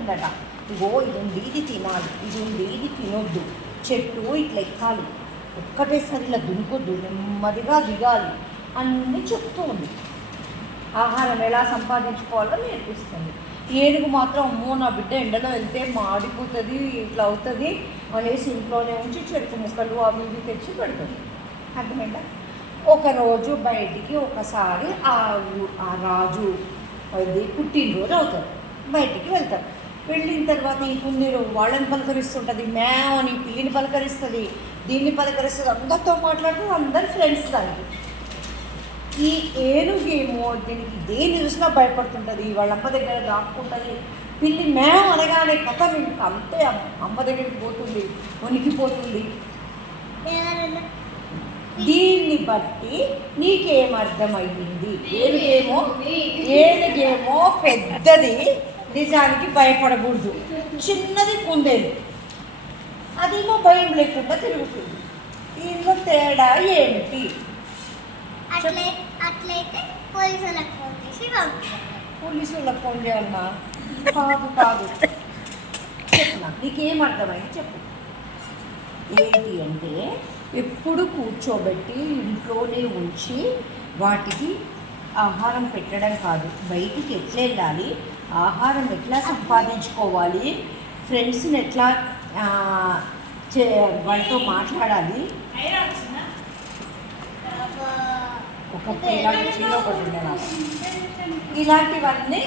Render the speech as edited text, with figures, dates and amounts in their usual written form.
చెప్తుందట, ఇగో ఇది ఉంది ఇది తినాలి, ఇది ఉంది ఇది తినొద్దు, చెట్టు ఇట్లా ఎక్కాలి, ఒక్కటేసారి ఇలా దునుకొద్దు, నెమ్మదిగా దిగాలి అన్నీ చెప్తూ ఉంది. ఆహారం ఎలా సంపాదించుకోవాలో నేర్పిస్తుంది. ఏనుగు మాత్రం అమ్మో నా బిడ్డ ఎండలో వెళ్తే మాడిపోతుంది ఇట్లా అవుతుంది అనేసి ఇంట్లోనే ఉంచి చెరుకు ముక్కలు అవి ఇవి తెచ్చి పెడుతుంది. అర్థమైందా? ఒకరోజు బయటికి ఒకసారి ఆ రాజు అది పుట్టినరోజు అవుతుంది, బయటికి వెళ్తారు. వెళ్ళిన తర్వాత ఈ కున్నీరు వాళ్ళని పలకరిస్తుంటుంది, మ్యావ్ అని పిల్లిని పలకరిస్తుంది, దీన్ని పలకరిస్తుంది, అందరితో మాట్లాడుతూ అందరు ఫ్రెండ్స్ దానికి. ఈ ఏనుగేమో దీనికి దేని చూసినా భయపడుతుంటుంది, వాళ్ళ అమ్మ దగ్గర దాక్కుంటుంది. పిల్లి మ్యావ్ అనగానే కథ ఇంక అంతే అమ్మ దగ్గరికి పోతుంది, వణికిపోతుంది. దీన్ని బట్టి నీకేమర్థమయ్యింది? ఏనుగేమో పెద్దది, నిజానికి భయపడకూడదు, చిన్నది కుందేలు, అదేమో భయం లేకుండా తిరుగుతుంది. దీనిలో తేడా ఏమిటి? అట్లయితే పోలీసులకు ఫోన్ చేయాలన్నా? కాదు చెప్పు, నీకేం అర్థమైంది చెప్పు. ఏంటి అంటే ఎప్పుడు కూర్చోబెట్టి ఇంట్లోనే ఉంచి వాటికి ఆహారం పెట్టడం కాదు, బయటికి ఎట్లా వెళ్ళాలి, ఆహారం ఎట్లా సంపాదించుకోవాలి, ఫ్రెండ్స్ని ఎట్లా వాళ్ళతో మాట్లాడాలి, ఒకటి ఇలాంటి చిన్న ఒకటి ఉండేవాళ్ళు, ఇలాంటివన్నీ